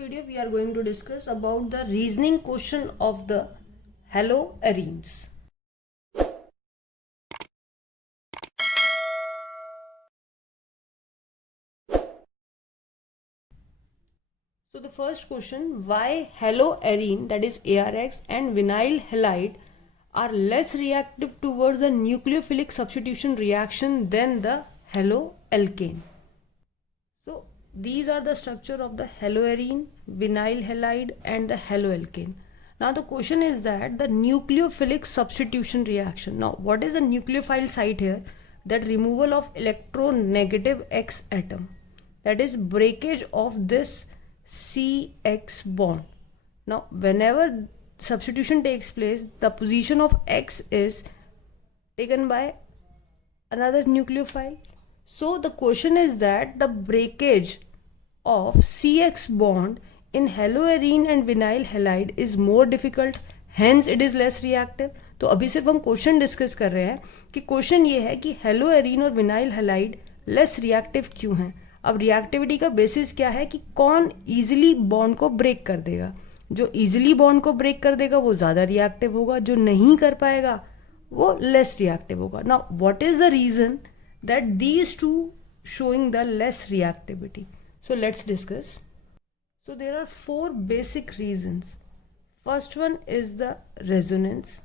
video we are going to discuss about the reasoning question of the haloarenes. So the first question, why haloarene, that is ARX, and vinyl halide are less reactive towards the nucleophilic substitution reaction than the haloalkane? So these are the structure of the haloarene, vinyl halide and the haloalkane. Now the question is that the nucleophilic substitution reaction. Now what is the nucleophile site here? That removal of electronegative X atom. That is breakage of this CX bond. Now whenever substitution takes place, the position of X is taken by another nucleophile. So the question is that the breakage of CX bond in haloarene and vinyl halide is more difficult, hence it is less reactive. तो अभी सिर्फ हम question discuss कर रहे हैं कि question ये है कि haloarene और vinyl halide लेस रिएक्टिव क्यों हैं. अब रिएक्टिविटी का बेसिस क्या है कि कौन इजीली बॉन्ड को ब्रेक कर देगा. जो इजीली बॉन्ड को ब्रेक कर देगा वो ज़्यादा रिएक्टिव होगा, जो नहीं कर पाएगा वो लेस रिएक्टिव होगा. Now what is the reason that these two showing the less reactivity? So let's discuss. So there are four basic reasons. First one is the resonance.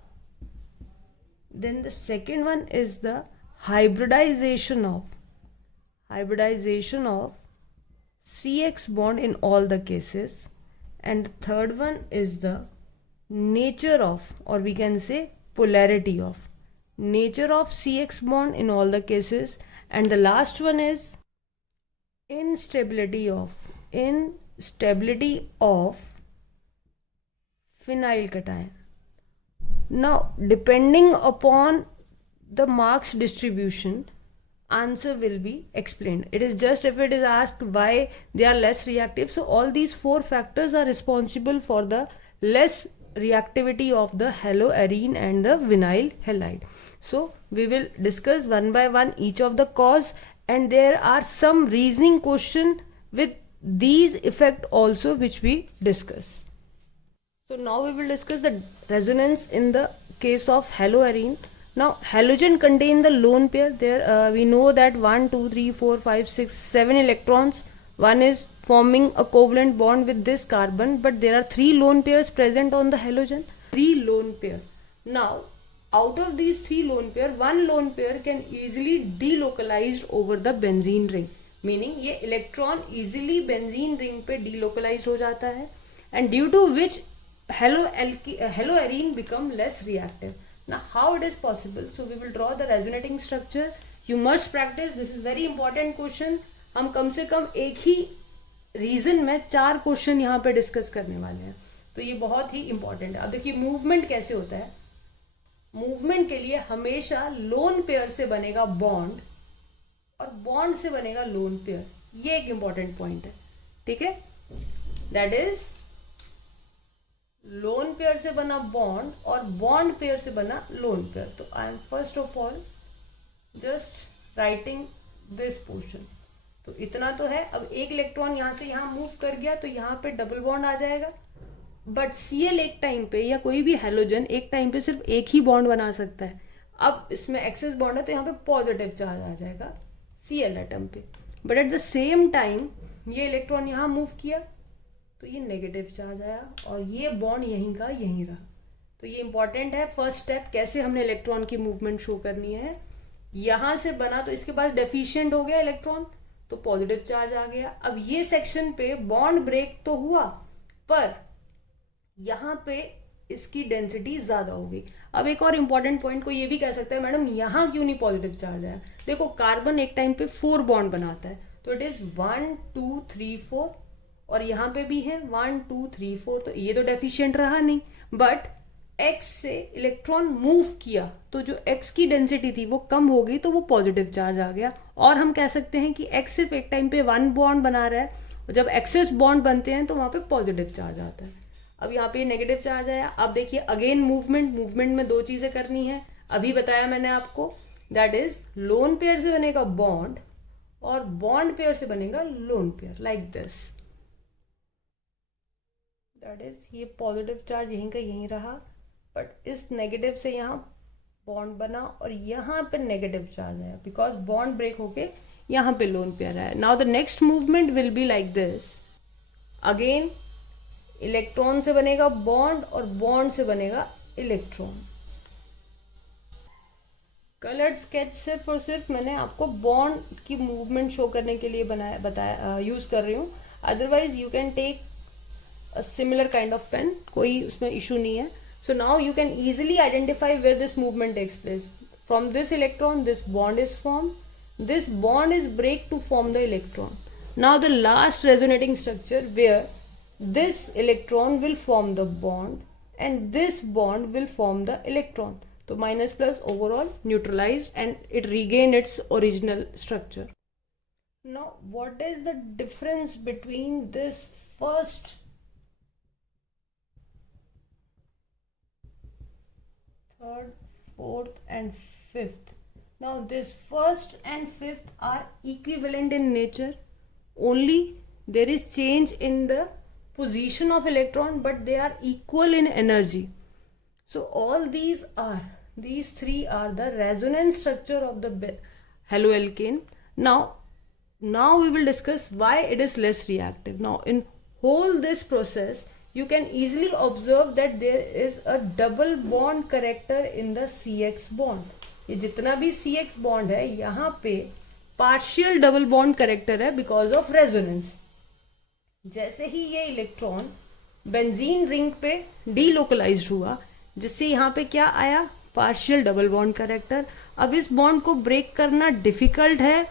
Then the second one is the hybridization of CX bond in all the cases. And the third one is the nature of, or we can say polarity of, nature of CX bond in all the cases. And the last one is instability of phenyl cation. Now depending upon the marks distribution, answer will be explained. It is just if it is asked why they are less reactive, so all these four factors are responsible for the less reactivity of the haloarene and the vinyl halide. So we will discuss one by one each of the cause, and there are some reasoning question with these effect also which we discuss. So now we will discuss the resonance in the case of haloarene. Now halogen contain the lone pair. There we know that 1, 2, 3, 4, 5, 6, 7 electrons. One is forming a covalent bond with this carbon, but there are 3 lone pairs present on the halogen. 3 lone pair. Now out of these 3 lone pair, one lone pair can easily delocalized over the benzene ring. Meaning ये electron easily benzene ring पे delocalized हो जाता है, and due to which haloarene become less reactive. Now how it is possible? So we will draw the resonating structure. You must practice. This is very important question. हम कम से कम एक ही reason में 4 question यहाँ पे discuss करने वाले हैं, तो ये बहुत ही इंपॉर्टेंट है. अब देखिए मूवमेंट कैसे होता है. मूवमेंट के लिए हमेशा लोन पेयर से बनेगा बॉन्ड और बॉन्ड से बनेगा लोन पेयर. ये एक इंपॉर्टेंट पॉइंट है, ठीक है. दैट इज लोन पेयर से बना बॉन्ड और बॉन्ड पेयर से बना लोन पेयर. तो I am first of all just writing this portion. तो इतना तो है. अब एक इलेक्ट्रॉन यहां से यहां मूव कर गया तो यहां पे डबल बॉन्ड आ जाएगा, बट Cl एक टाइम पे या कोई भी हेलोजन एक टाइम पे सिर्फ एक ही बॉन्ड बना सकता है. अब इसमें एक्सेस बॉन्ड है तो यहाँ पे पॉजिटिव चार्ज आ जाएगा Cl एटम पे, but at the same time ये इलेक्ट्रॉन यहाँ मूव किया तो ये नेगेटिव चार्ज आया और ये बॉन्ड यहीं का यहीं रहा. तो ये इंपॉर्टेंट है. फर्स्ट स्टेप कैसे हमने इलेक्ट्रॉन की मूवमेंट शो करनी है. यहां से बना तो इसके बाद डेफिशिएंट हो गया इलेक्ट्रॉन तो पॉजिटिव चार्ज आ गया. अब ये सेक्शन पे बॉन्ड ब्रेक तो हुआ पर यहाँ पे इसकी डेंसिटी ज्यादा हो गई. अब एक और इंपॉर्टेंट पॉइंट को ये भी कह सकते हैं मैडम यहाँ क्यों नहीं पॉजिटिव चार्ज आया. देखो कार्बन एक टाइम पे 4 बॉन्ड बनाता है, तो इट इज 1, 2, 3, 4 और यहाँ पे भी है 1, 2, 3, 4. तो ये तो डेफिशिएंट रहा नहीं, बट X से इलेक्ट्रॉन मूव किया तो जो X की डेंसिटी थी वो कम हो गई तो वो पॉजिटिव चार्ज आ गया. और हम कह सकते हैं कि X सिर्फ एक टाइम पे 1 बॉन्ड बना रहा है और जब एक्सेस बॉन्ड बनते हैं तो वहां पे पॉजिटिव चार्ज आता है. अब यहाँ पे नेगेटिव चार्ज आया. अब देखिए अगेन मूवमेंट में 2 चीजें करनी है. अभी बताया मैंने आपको, दैट इज लोन पेयर से बनेगा बॉन्ड और बॉन्ड पेयर से बनेगा lone pair, like this. That is ये पॉजिटिव चार्ज यहीं का यहीं रहा, बट इस नेगेटिव से यहाँ बॉन्ड बना और यहाँ पे नेगेटिव चार्ज आया बिकॉज बॉन्ड ब्रेक होके यहाँ पे लोन पेयर आया. Now the next movement will be like this. Again electron से बनेगा बॉन्ड और बॉन्ड से बनेगा इलेक्ट्रॉन. कलर्ड स्केच सिर्फ और सिर्फ मैंने आपको बॉन्ड की मूवमेंट शो करने के लिए बताया यूज कर रही हूँ. Otherwise you can take a similar kind of pen, कोई उसमें इशू नहीं है. So now you can easily identify where this movement takes place. From this electron, this bond is formed. This bond is break to form the electron. Now the last resonating structure where this electron will form the bond and this bond will form the electron. So minus plus overall neutralized and it regain its original structure. Now what is the difference between this first third, fourth and fifth? Now this first and fifth are equivalent in nature, only there is change in the position of electron but they are equal in energy. So all these three are the resonance structure of the haloalkane. Now we will discuss why it is less reactive. Now in whole this process you can easily observe that there is a double bond character in the CX bond. ये जितना भी CX bond है यहाँ पे partial double bond character है because of resonance. जैसे ही ये electron benzene ring पे डीलोकलाइज्ड हुआ जिससे यहाँ पे क्या आया, पार्शियल डबल बॉन्ड कैरेक्टर. अब इस बॉन्ड को ब्रेक करना डिफिकल्ट है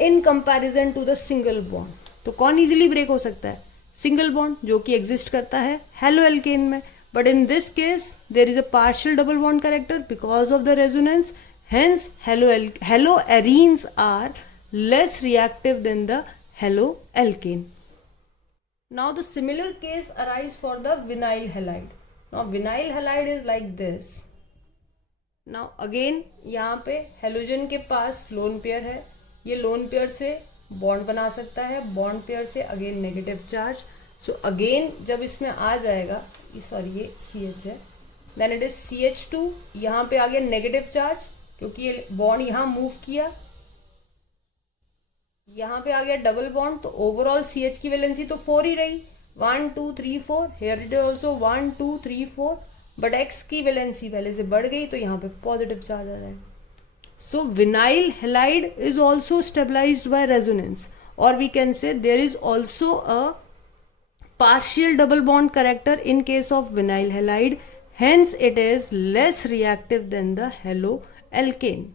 in comparison to the single bond. तो कौन इजीली ब्रेक हो सकता है, सिंगल बॉन्ड जो कि एग्जिस्ट करता है हेलोएल्केन में. But in this case there is a partial double bond character because of the resonance. Hence haloarenes are less reactive than the haloalkane. Now the similar case arise for the vinyl halide. Now vinyl halide is like this. Now again यहाँ पे halogen के पास lone pair है, ये lone pair से bond बना सकता है, bond pair से again negative charge. So again जब इसमें आ जाएगा, ये CH है, देन इट इज CH2. यहाँ पे आ गया नेगेटिव चार्ज क्योंकि ये बॉन्ड यहाँ मूव किया, यहाँ पे आ गया डबल बॉन्ड. तो ओवरऑल CH की वैलेंसी तो 4 ही रही, 1 2 3 4. Here it is also 1 2 3 4, but X की वैलेंसी पहले से बढ़ गई तो यहाँ पे पॉजिटिव चार्ज आ रहा है. So vinyl halide is also stabilized by resonance, or we can say there is also a partial double bond character in case of vinyl halide. Hence it is less reactive than the haloalkane.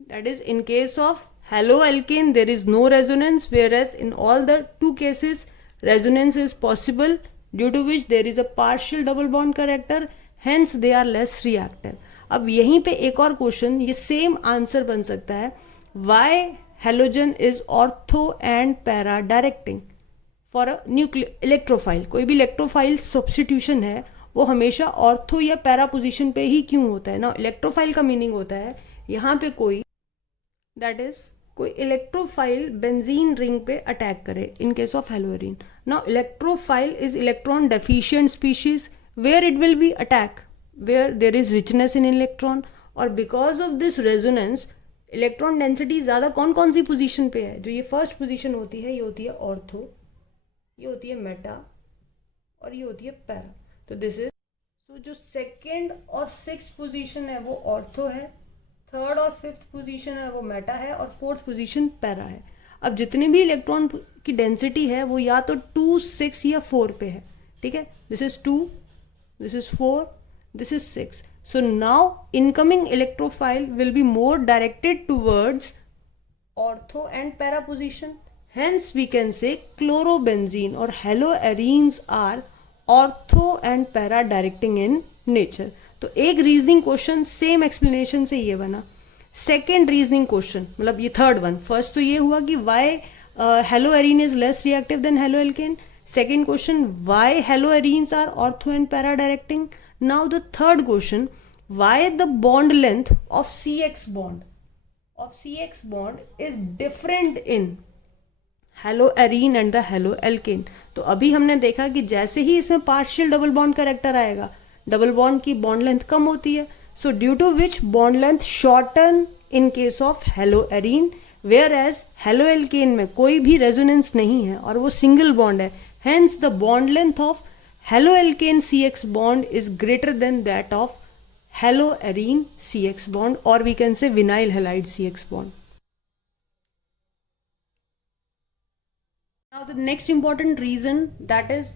That is, in case of haloalkane there is no resonance, whereas in all the two cases resonance is possible, due to which there is a partial double bond character. Hence they are less reactive. अब यहीं पे एक और question, ये same answer बन सकता है, why halogen is ortho and para directing for a electrophile. कोई भी इलेक्ट्रोफाइल सब्स्टिट्यूशन है वो हमेशा ऑर्थो या पैरा पोजीशन पे ही क्यों होता है ना. इलेक्ट्रोफाइल का मीनिंग होता है यहाँ पे कोई, दैट इज कोई इलेक्ट्रोफाइल बेंजीन रिंग पे अटैक करे in case of haloarene. Now electrophile is electron deficient species where it will be attack where there is richness in electron, और because of this resonance electron density ज़्यादा कौन कौन सी position पे है. जो ये फर्स्ट पोजीशन होती है ये होती है ऑर्थो, ये होती है मेटा और ये होती है पैरा. तो दिस इज, तो जो सेकेंड और सिक्स पोजीशन है वो ऑर्थो है, थर्ड और फिफ्थ पोजीशन है वो मेटा है और फोर्थ पोजीशन पैरा है. अब जितने भी इलेक्ट्रॉन की डेंसिटी है वो या तो 2, 6 या 4 पे है. ठीक है, this is 2, this is 4, this is 6. So now incoming electrophile will be more directed towards ortho and para position. Hence we can say chlorobenzene or haloarenes are ortho and para directing in nature. तो एक reasoning question same explanation से ये बना. Second reasoning question, मतलब ये third one. First तो ये हुआ कि Y haloarene is less reactive than haloalkane. Second question, why haloarenes are ortho and para directing. Now the third question, why the bond length of CX bond is different in haloarene and the haloalkane. तो अभी हमने देखा कि जैसे ही इसमें partial double bond character आएगा, double bond की बॉन्ड लेंथ कम होती है, so due to which bond length shorten in case of haloarene, whereas haloalkane में कोई भी रेजोनेंस नहीं है और वो सिंगल बॉन्ड है, hence the bond length of haloalkane CX bond is greater than that of haloarene CX bond, or we can say vinyl halide CX bond. Now the next important reason that is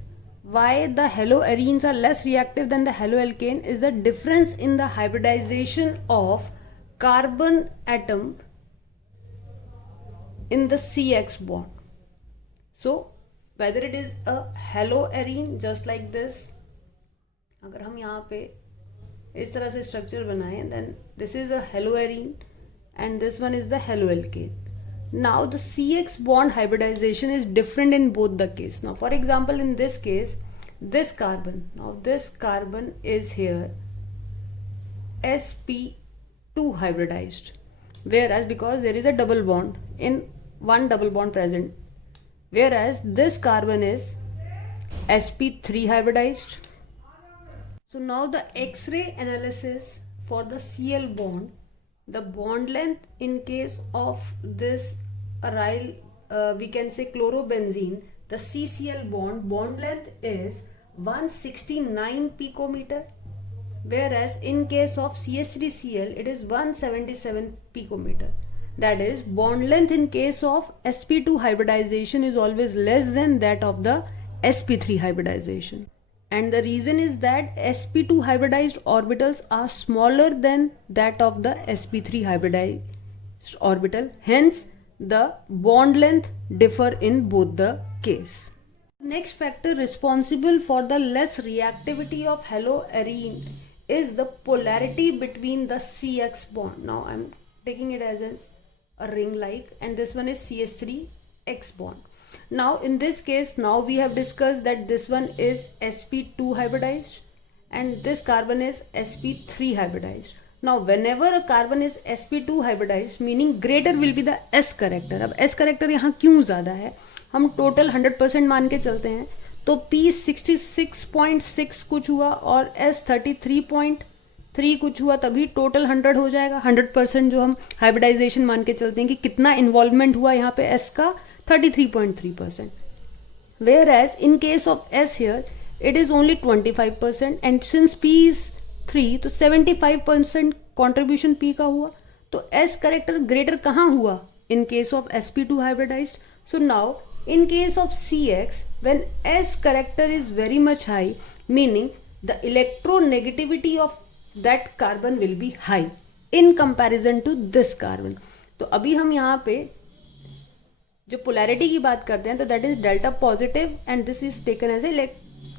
why the haloarenes are less reactive than the haloalkane is the difference in the hybridization of carbon atom in the CX bond. So whether it is a haloarene just like this, अगर हम यहाँ पे इस तरह से structure बनाएं, then this is a haloarene and this one is the haloalkane. Now the CX bond hybridization is different in both the case. Now for example in this case, this carbon, now this carbon is here sp2 hybridized, whereas because there is a double bond, in one double bond present, whereas this carbon is sp3 hybridized. So now the X-ray analysis for the Cl bond, the bond length in case of this aryl, we can say chlorobenzene, the CCl bond length is 169 picometer, whereas in case of CH3Cl it is 177 picometer. That is, bond length in case of sp2 hybridization is always less than that of the sp3 hybridization. And the reason is that sp2 hybridized orbitals are smaller than that of the sp3 hybridized orbital. Hence, the bond length differ in both the case. Next factor responsible for the less reactivity of haloarene is the polarity between the CX bond. Now, I am taking it as a ring like, and this one is CH3X bond. Now in this case, now we have discussed that this one is sp2 hybridized and this carbon is sp3 hybridized. Now whenever a carbon is sp2 hybridized, meaning greater will be the s character. अब s character यहाँ क्यों ज़्यादा है, हम total 100% मान के चलते हैं, तो p 66.6 कुछ हुआ और s 33.3 कुछ हुआ, तभी टोटल 100 हो जाएगा. 100% जो हम हाइब्रिडाइजेशन मान के चलते हैं कि कितना इन्वॉल्वमेंट हुआ यहाँ पे s का, 33.3%. Whereas in case of s here it is only 25%, and since p is 3 तो 75% contribution p का हुआ. तो s character greater कहाँ हुआ? In case of sp2 hybridized. So now in case of CX, when s character is very much high, meaning the electronegativity of that carbon will be high in comparison to this carbon. तो अभी हम यहाँ पे जो polarity की बात करते हैं, तो that is delta positive and this is taken as a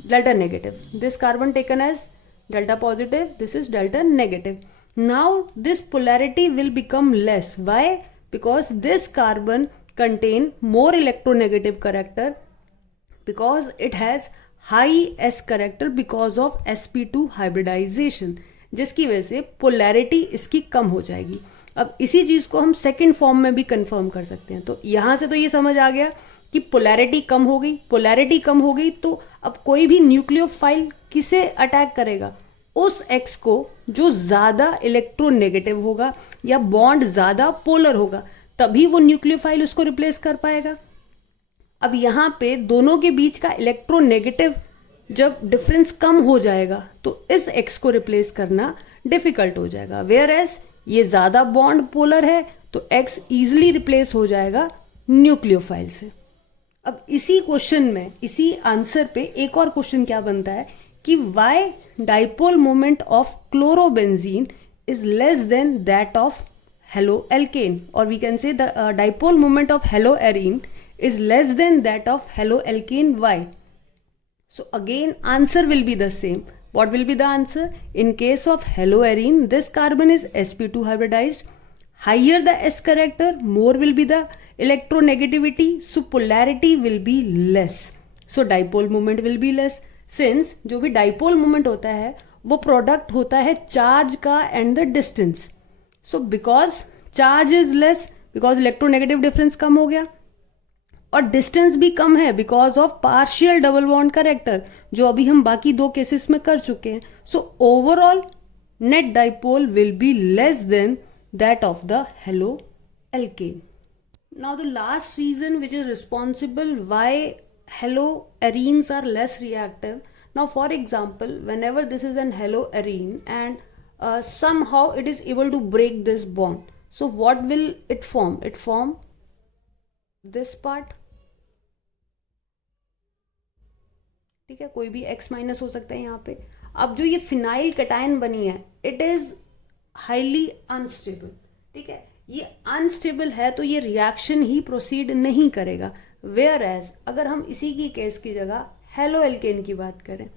delta negative. This carbon taken as delta positive, this is delta negative. Now this polarity will become less. Why? Because this carbon contain more electronegative character, because it has high s character because of sp2 hybridisation, जिसकी वजह से polarity इसकी कम हो जाएगी. अब इसी चीज को हम सेकंड फॉर्म में भी कंफर्म कर सकते हैं. तो यहां से तो ये समझ आ गया कि पोलैरिटी कम हो गई. पोलैरिटी कम हो गई तो अब कोई भी न्यूक्लियोफाइल किसे अटैक करेगा? उस एक्स को जो ज्यादा इलेक्ट्रोनेगेटिव होगा या बॉन्ड ज्यादा पोलर होगा, तभी वो न्यूक्लियोफाइल उसको रिप्लेस कर पाएगा. अब यहां पे दोनों के बीच का इलेक्ट्रोनेगेटिव जब डिफरेंस कम हो जाएगा तो इस एक्स को रिप्लेस करना डिफिकल्ट हो जाएगा. वेयर एज ये ज्यादा बॉन्ड पोलर है तो X इजिली रिप्लेस हो जाएगा न्यूक्लियोफाइल से. अब इसी क्वेश्चन में, इसी आंसर पे एक और क्वेश्चन क्या बनता है कि why dipole moment of chlorobenzene is less than that of haloalkane, और we can say the dipole moment of haloarene is less than that of haloalkane. Why? So again answer will be the same. What will be the answer? In case of haloarene, this carbon is sp2 hybridized. Higher the s character, more will be the electronegativity. So polarity will be less. So dipole moment will be less. Since जो भी dipole moment होता है वो product होता है charge का and the distance. So because charge is less, because electronegative difference कम हो गया, और डिस्टेंस भी कम है because of partial double bond character, जो अभी हम बाकी दो केसेस में कर चुके हैं. So overall net dipole will be less than that of the halo alkane. Now the last reason which is responsible why haloarenes are less reactive. Now for example, whenever this is an haloarene and somehow it is able to break this bond, so what will it form? It form this part. ठीक है, कोई भी X minus हो सकता है यहाँ पे. अब जो ये फिनाइल कटायन बनी है, इट इज हाईली अनस्टेबल. ठीक है, ये अनस्टेबल है तो ये रिएक्शन ही प्रोसीड नहीं करेगा. वेयर एज अगर हम इसी की केस की जगह हेलो एल्केन की बात करें,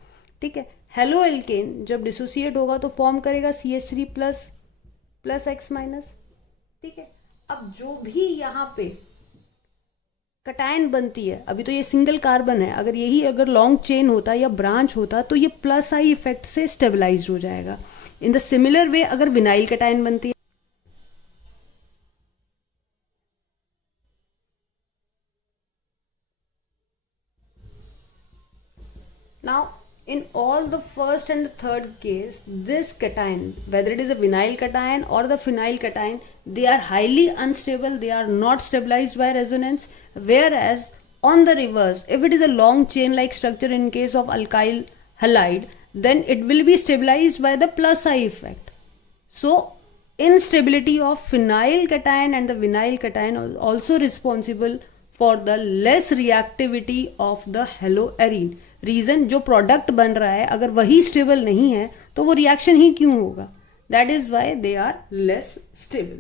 ठीक है, हेलो एल्केन जब डिसोसिएट होगा तो फॉर्म करेगा CH3 प्लस X माइनस. ठीक है, अब जो भी यहाँ पे कटायन बनती है, अभी तो ये सिंगल कार्बन है, अगर यही अगर लॉन्ग चेन होता या ब्रांच होता तो ये प्लस आई इफेक्ट से स्टेबलाइज हो जाएगा. इन द सिमिलर वे अगर विनाइल कटायन बनती है, now in all the first and third case, this cation, whether it is a vinyl cation or the phenyl cation, they are highly unstable, they are not stabilized by resonance. Whereas on the reverse, if it is a long chain like structure in case of alkyl halide, then it will be stabilized by the plus I effect. So instability of phenyl cation and the vinyl cation are also responsible for the less reactivity of the haloarene. Reason जो product बन रहा है अगर वही stable नहीं है तो वो रिएक्शन ही क्यों होगा? That is why they are less stable.